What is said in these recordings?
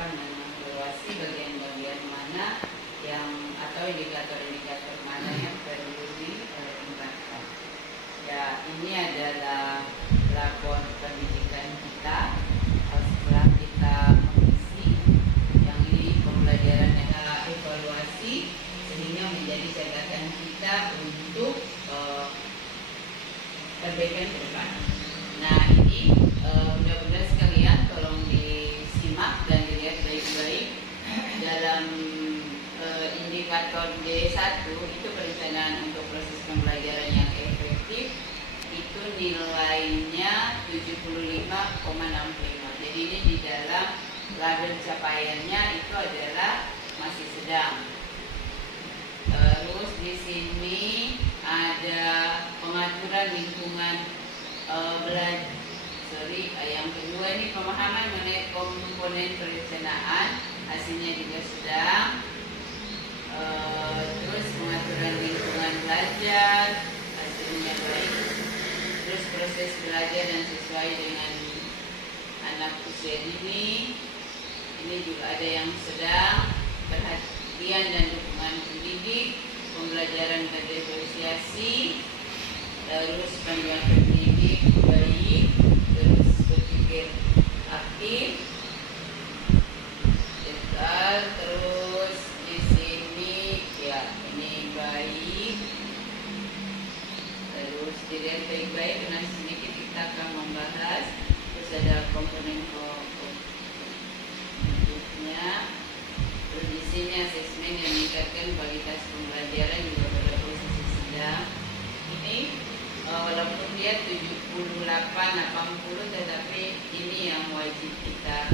akan mengevaluasi bagian-bagian mana yang atau indikator-indikator mana yang perlu ditingkatkan. Ya, ini adalah lapor pendidikan kita. Setelah kita mengisi yang ini pembelajaran evaluasi, sehingga menjadi catatan kita untuk perbaikan ke depan. Nah, ini mudah-mudahan sekalian tolong disimak dan dilihat baik-baik. Dalam indikator D1 itu perencanaan untuk proses pembelajaran yang efektif, itu nilainya 75,65. Jadi ini di dalam label capaiannya itu adalah masih sedang. Terus di sini ada pengaturan lingkungan belajar. Yang kedua ini pemahaman mengenai komponen perencanaan, hasilnya juga sedang. Terus pengaturan lingkungan belajar, hasilnya baik. Terus proses belajar dan sesuai dengan anak usia dini, ini juga ada yang sedang. Perhatian dan dukungan pendidik, pembelajaran berdifferensiasi, terus panduan pendidik baik, terus berpikir aktif, terus di sini ya ini baik, terus dilihat baik-baik karena sedikit kita akan membahas. Terus ada komponen bentuknya. Terus di sini asesmen yang meningkatkan kualitas pembelajaran juga pada posisi sedang. Ini walaupun dia 78-80, tetapi ini yang wajib kita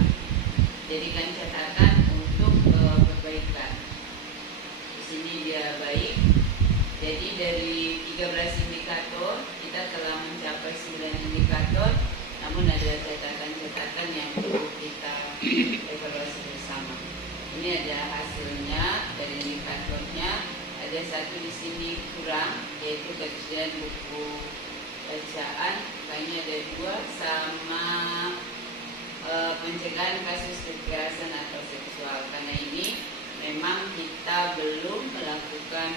jadikan catatan untuk perbaikan. Di sini dia baik. Jadi dari 13 indikator kita telah mencapai 9 indikator, namun ada catatan-catatan yang perlu kita evaluasi bersama. Ini ada hasilnya dari indikatornya. Ada satu di sini kurang, yaitu ketersediaan buku bacaan. Kayaknya ada 2 sama pencegahan kasus kekerasan atau seksual. Karena ini memang kita belum melakukan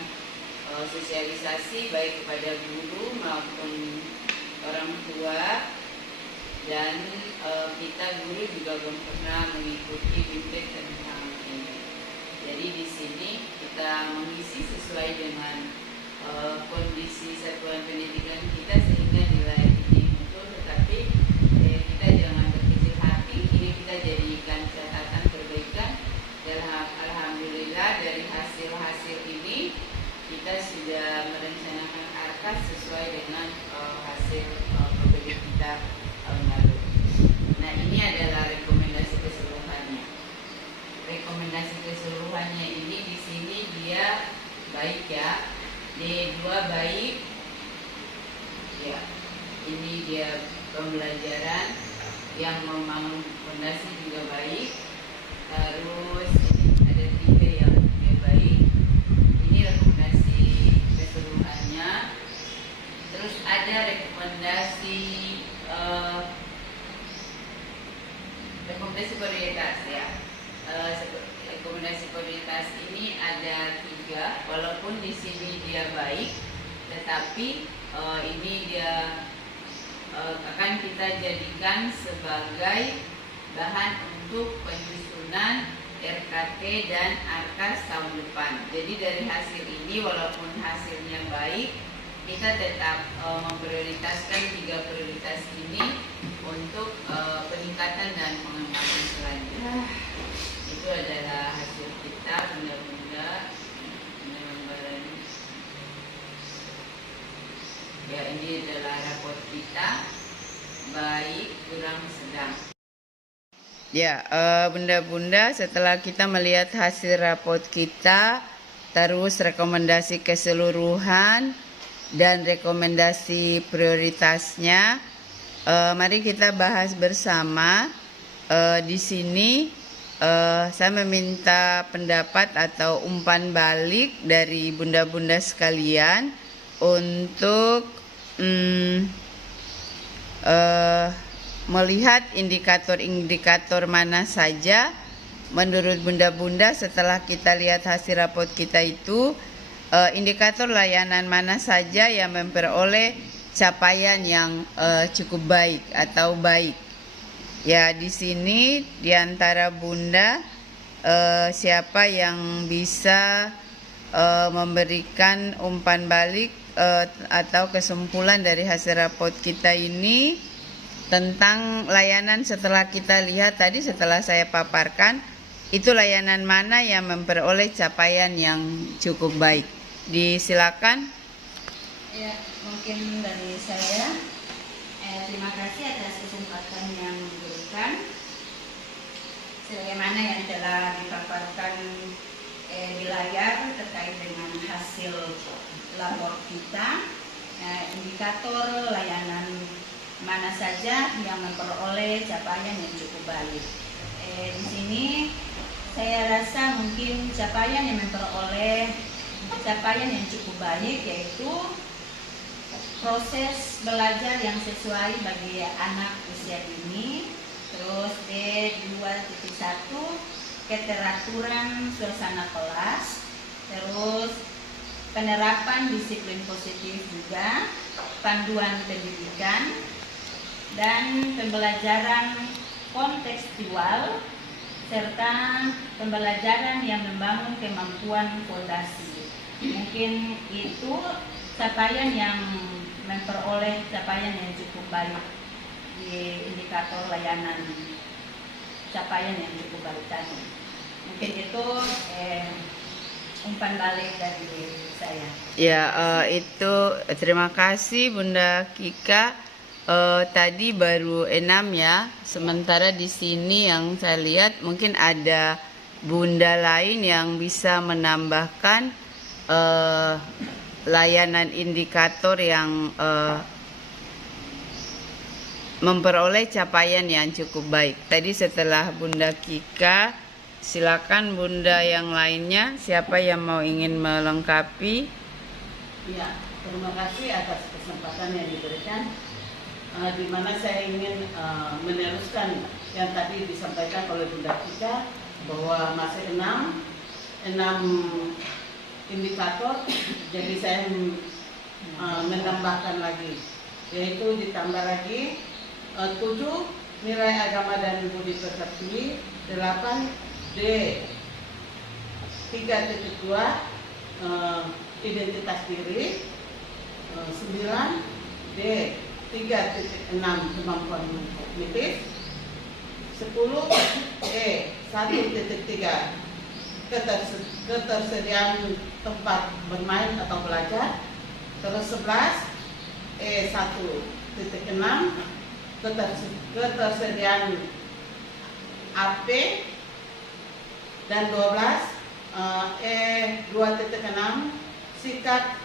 sosialisasi baik kepada guru maupun orang tua, dan kita guru juga belum pernah mengikuti bimbel tentang ini. Jadi di sini kita mengisi sesuai dengan kondisi satuan pendidikan kita sehingga nilai ini muncul, tetapi kita jangan berkecil hati. Ini kita jadikan catatan perbaikan, dan alhamdulillah dari hasil-hasil ini kita sudah merencanakan ARKAS sesuai dengan hasil perbaikan kita tahun lalu. Nah, ini adalah rekomendasi keseluruhannya. Rekomendasi keseluruhannya ini di sini dia baik ya. D2 baik. Ya. Ini dia pembelajaran yang membangun fondasi juga baik. Terus ada 3 yang dia baik. Ini rekomendasi keseluruhannya. Terus ada rekomendasi prioritas ya. Rekomendasi prioritas ini ada 3, walaupun di sini dia baik, tetapi ini dia akan kita jadikan sebagai bahan untuk penyusunan RKT dan ARKAS tahun depan. Jadi dari hasil ini, walaupun hasilnya baik, kita tetap memprioritaskan 3 prioritas ini untuk peningkatan dan pengembangan selanjutnya. Itu adalah hasil kita, benda-benda penyelenggaraan. Ya, ini adalah raport kita, baik, kurang, sedang. Ya, bunda-bunda, setelah kita melihat hasil raport kita, terus rekomendasi keseluruhan dan rekomendasi prioritasnya, mari kita bahas bersama. Di sini saya meminta pendapat atau umpan balik dari bunda-bunda sekalian untuk melihat indikator-indikator mana saja menurut bunda-bunda setelah kita lihat hasil rapot kita itu, indikator layanan mana saja yang memperoleh capaian yang cukup baik atau baik. Ya, di sini di antara bunda siapa yang bisa memberikan umpan balik atau kesimpulan dari hasil rapot kita ini tentang layanan setelah kita lihat tadi, setelah saya paparkan, itu layanan mana yang memperoleh capaian yang cukup baik. Disilakan. Ya, mungkin dari saya, terima kasih atas kesempatan yang diberikan. Sebagaimana yang telah dipaparkan di layar terkait dengan hasil lapor kita, indikator layanan mana saja yang memperoleh capaian yang cukup baik. Di sini saya rasa mungkin capaian yang memperoleh capaian yang cukup baik yaitu proses belajar yang sesuai bagi anak usia dini. Terus D2.1 keteraturan suasana kelas, terus penerapan disiplin positif juga, panduan pendidikan, dan pembelajaran kontekstual, serta pembelajaran yang membangun kemampuan fondasi. Mungkin itu capaian yang memperoleh capaian yang cukup baik di indikator layanan capaian yang cukup baik tadi. Mungkin itu umpan balik dari saya. Ya, itu terima kasih Bunda Kika. Tadi baru 6 ya. Sementara di sini yang saya lihat mungkin ada bunda lain yang bisa menambahkan layanan indikator yang memperoleh capaian yang cukup baik. Tadi setelah Bunda Kika, silakan bunda yang lainnya, siapa yang mau ingin melengkapi? Ya, terima kasih atas kesempatan yang diberikan, di mana saya ingin meneruskan yang tadi disampaikan oleh Bunda Kika bahwa masih 6 indikator, jadi saya menambahkan lagi, yaitu ditambah lagi 7 nilai agama dan budi pekerti, 8 D 3.2 identitas diri, 9 D 3.6 kemampuan kognitif, 10 E 1.3 ketersediaan tempat bermain atau belajar, terus 11 E 1.6 ketersediaan AP, dan 12 E 2.6 sikap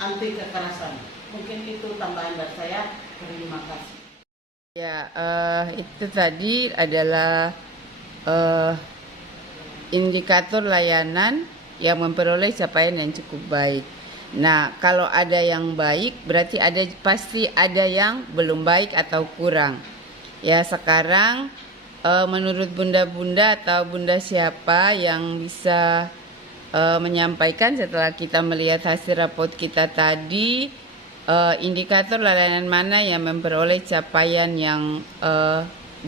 anti kekerasan. Mungkin itu tambahan dari saya. Terima kasih. Ya, itu tadi adalah indikator layanan yang memperoleh capaian yang cukup baik. Nah, kalau ada yang baik, berarti pasti ada yang belum baik atau kurang. Ya, sekarang menurut bunda-bunda atau bunda siapa yang bisa menyampaikan setelah kita melihat hasil rapot kita tadi, indikator layanan mana yang memperoleh capaian yang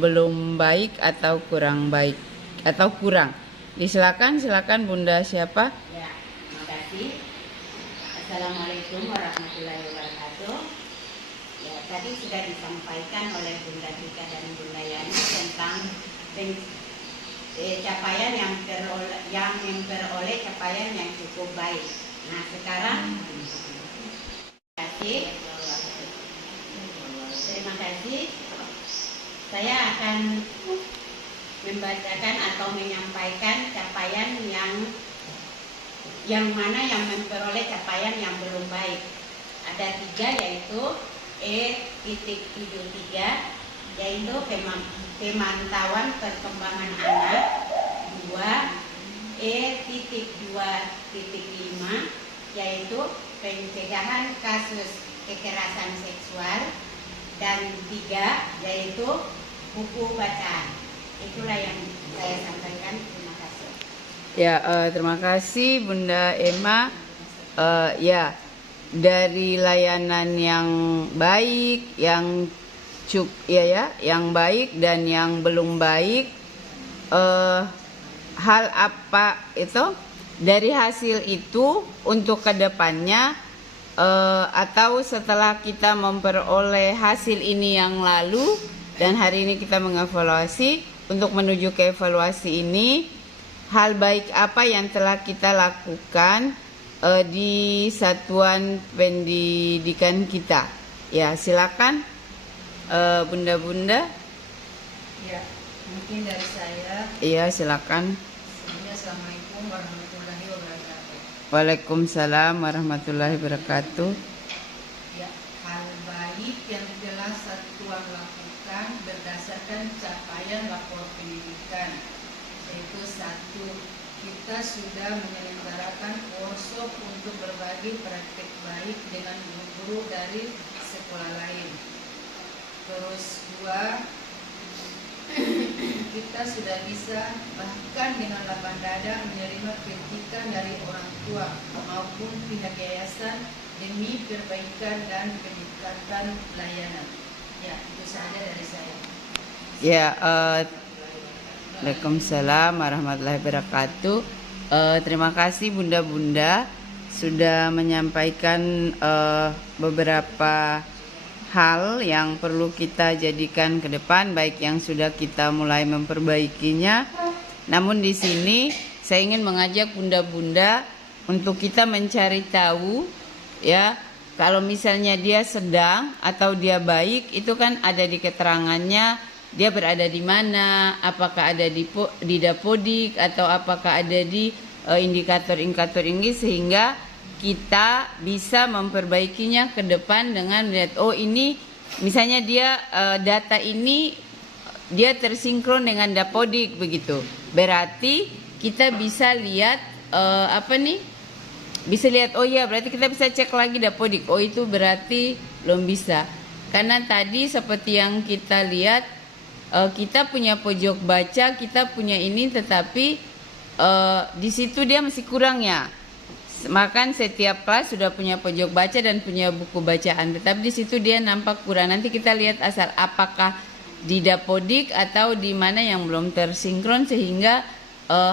belum baik atau kurang baik atau kurang. Silakan bunda siapa? Ya, terima kasih. Assalamualaikum warahmatullahi wabarakatuh. Ya, tadi sudah disampaikan oleh Bunda Kika dan Bunda Yani tentang capaian yang memperoleh capaian yang cukup baik. Nah, sekarang terima kasih. Saya akan membacakan atau menyampaikan capaian yang mana yang memperoleh capaian yang belum baik. Ada 3, yaitu E.73, yaitu pemantauan perkembangan anak. 2, E.2.5, yaitu pencegahan kasus kekerasan seksual. Dan 3, yaitu buku bacaan. Itulah yang saya sampaikan. Terima kasih. Ya, terima kasih Bunda Emma. Ya, dari layanan yang baik, yang yang baik dan yang belum baik, hal apa itu dari hasil itu untuk kedepannya, atau setelah kita memperoleh hasil ini yang lalu dan hari ini kita mengevaluasi, untuk menuju ke evaluasi ini, hal baik apa yang telah kita lakukan di satuan pendidikan kita. Ya, silakan Bunda-bunda. Ya, mungkin dari saya. Iya, silakan. Assalamualaikum warahmatullahi wabarakatuh. Waalaikumsalam warahmatullahi wabarakatuh. Ya, hal baik yang telah satuan lakukan berdasarkan capaian lapor pendidikan, yaitu satu, kita sudah menyelenggarakan workshop untuk berbagi praktik baik dengan guru-guru dari sekolah lain. Terus dua, kita sudah bisa bahkan dengan lapang dada menerima kritikan dari orang tua maupun pihak yayasan demi perbaikan dan peningkatan layanan. Ya, itu saja dari saya. Ya, Waalaikumsalam warahmatullahi wabarakatuh. Terima kasih Bunda-bunda sudah menyampaikan beberapa hal yang perlu kita jadikan ke depan, baik yang sudah kita mulai memperbaikinya. Namun di sini saya ingin mengajak Bunda-bunda untuk kita mencari tahu, ya, kalau misalnya dia sedang atau dia baik, itu kan ada di keterangannya dia berada di mana, apakah ada di Dapodik atau apakah ada di indikator-indikator ini, sehingga kita bisa memperbaikinya ke depan dengan lihat, oh ini misalnya dia data ini dia tersinkron dengan Dapodik begitu. Berarti kita bisa lihat bisa lihat, oh ya berarti kita bisa cek lagi Dapodik. Oh itu berarti belum bisa. Karena tadi seperti yang kita lihat, kita punya pojok baca, kita punya ini, tetapi di situ dia masih kurang ya. Makan setiap kelas sudah punya pojok baca dan punya buku bacaan, tetapi di situ dia nampak kurang. Nanti kita lihat asal apakah di Dapodik atau di mana yang belum tersinkron sehingga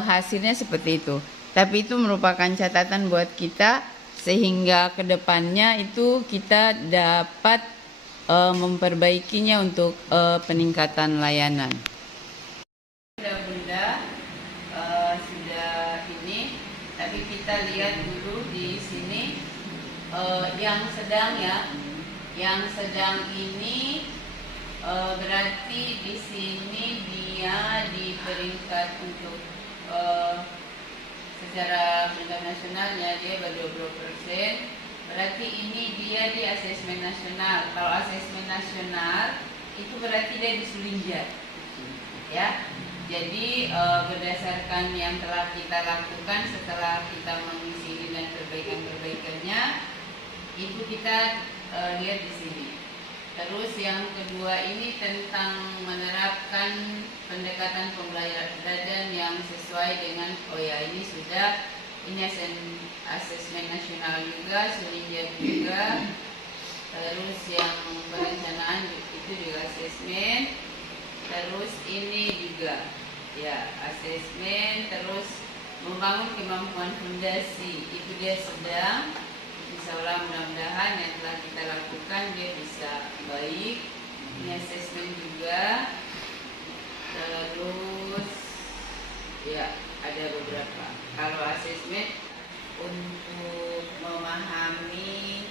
hasilnya seperti itu. Tapi itu merupakan catatan buat kita sehingga kedepannya itu kita dapat memperbaikinya untuk peningkatan layanan. Bunda-bunda sudah ini, tapi kita lihat dulu di sini yang sedang ya, yang sedang ini berarti di sini dia di peringkat untuk secara peringkat nasionalnya dia baru 20%. Berarti ini dia di asesmen nasional. Kalau asesmen nasional itu berarti dia di Sulinja, ya. Jadi berdasarkan yang telah kita lakukan setelah kita mengisi dan perbaikannya, itu kita lihat di sini. Terus yang kedua ini tentang menerapkan pendekatan pembelajaran yang sesuai dengan, oh ya ini sudah, ini asesmen nasional juga, Sulinja juga. Terus yang perencanaan itu juga asesmen. Terus ini juga ya asesmen. Terus membangun kemampuan fondasi itu dia sedang. Insyaallah mudah-mudahan yang telah kita lakukan dia bisa baik. Ini asesmen juga. Terus ya ada beberapa. Kalau asesmen untuk memahami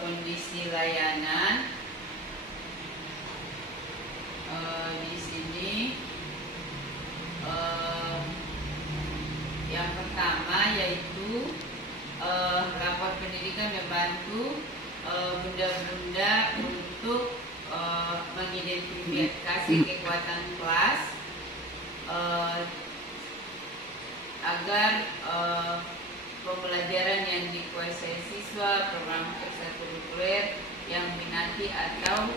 kondisi layanan, di sini yang pertama yaitu lapor pendidikan membantu bunda-bunda untuk mengidentifikasi kekuatan kelas agar pembelajaran yang dikuasai siswa, program ekstrakurikuler yang minati atau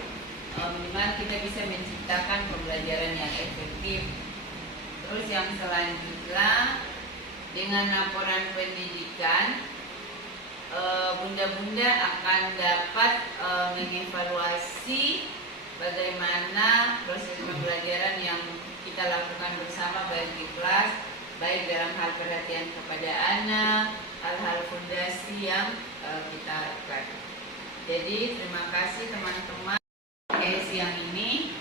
minimal kita bisa menciptakan pembelajaran yang efektif. Terus yang selanjutnya, dengan laporan pendidikan, bunda-bunda akan dapat mengevaluasi bagaimana proses pembelajaran yang kita lakukan bersama baik di kelas, baik dalam hal perhatian kepada anak, hal-hal fondasi yang kita lakukan. Jadi terima kasih teman-teman. Siang ini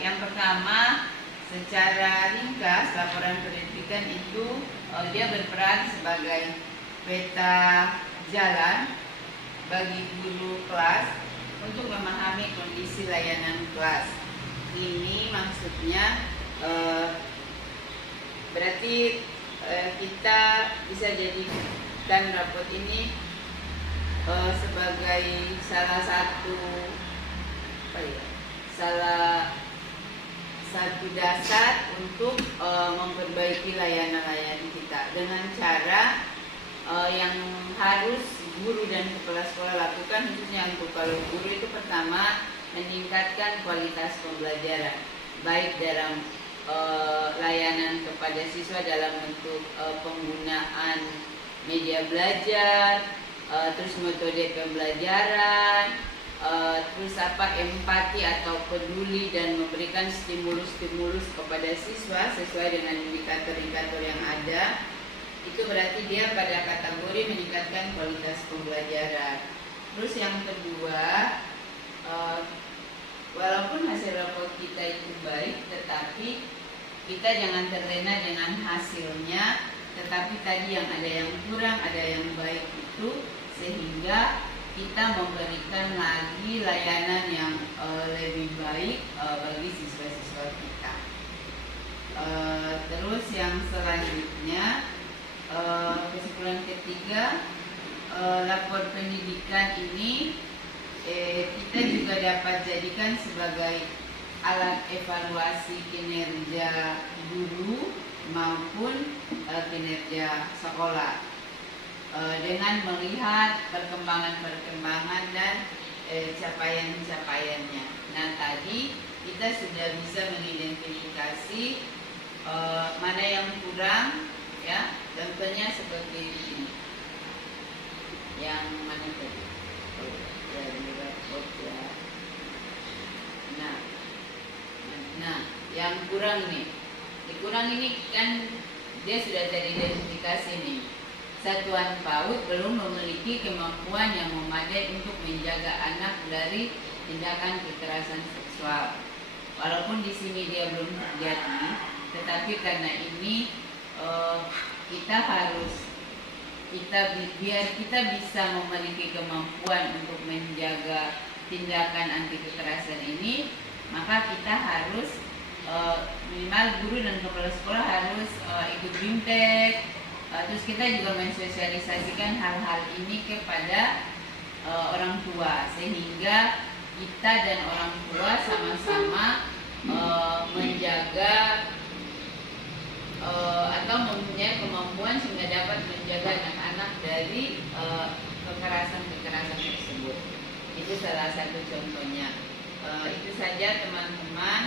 yang pertama, secara ringkas laporan pendidikan itu dia berperan sebagai peta jalan bagi guru kelas untuk memahami kondisi layanan kelas. Ini maksudnya berarti kita bisa jadikan rapot ini sebagai salah satu dasar untuk memperbaiki layanan-layanan kita dengan cara yang harus guru dan kepala sekolah lakukan, khususnya untuk kalau guru itu pertama meningkatkan kualitas pembelajaran, baik dalam layanan kepada siswa dalam bentuk penggunaan media belajar, terus metode pembelajaran, terus empati atau peduli dan memberikan stimulus-stimulus kepada siswa sesuai dengan indikator-indikator yang ada. Itu berarti dia pada kategori meningkatkan kualitas pembelajaran. Terus yang kedua, walaupun hasil rapor kita itu baik, tetapi kita jangan terlena dengan hasilnya, tetapi tadi yang ada yang kurang, ada yang baik itu, sehingga kita memberikan lagi layanan yang lebih baik bagi siswa-siswa kita. Terus yang selanjutnya, kesimpulan ketiga, lapor pendidikan ini kita juga dapat jadikan sebagai alat evaluasi kinerja guru maupun kinerja sekolah, dengan melihat perkembangan-perkembangan dan capaian-capaiannya. Nah, tadi kita sudah bisa mengidentifikasi mana yang kurang, ya. Contohnya seperti ini. Yang mana tadi? Nah, yang kurang ini. Dikurang ini kan dia sudah teridentifikasi nih. Satuan PAUD belum memiliki kemampuan yang memadai untuk menjaga anak dari tindakan kekerasan seksual. Walaupun di sini dia belum terjadi, tetapi karena ini biar kita bisa memiliki kemampuan untuk menjaga tindakan anti kekerasan ini, maka kita harus minimal guru dan kepala sekolah harus ikut BIMTEK. Terus kita juga mensosialisasikan hal-hal ini kepada orang tua, sehingga kita dan orang tua sama-sama menjaga atau mempunyai kemampuan sehingga dapat menjaga anak-anak dari kekerasan-kekerasan tersebut. Itu salah satu contohnya. Itu saja teman-teman.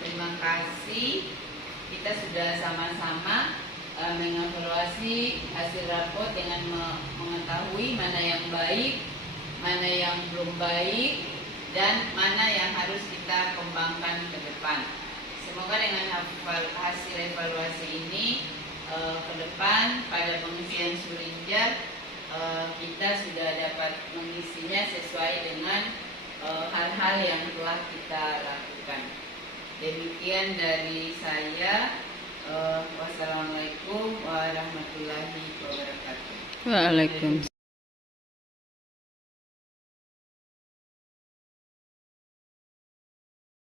Terima kasih. Kita sudah sama-sama mengevaluasi hasil rapor dengan mengetahui mana yang baik, mana yang belum baik, dan mana yang harus kita kembangkan ke depan. Semoga dengan hasil evaluasi ini ke depan pada pengisian Surinjar kita sudah dapat mengisinya sesuai dengan hal-hal yang telah kita lakukan. Demikian dari saya. Wassalamualaikum warahmatullahi wabarakatuh. Waalaikumsalam.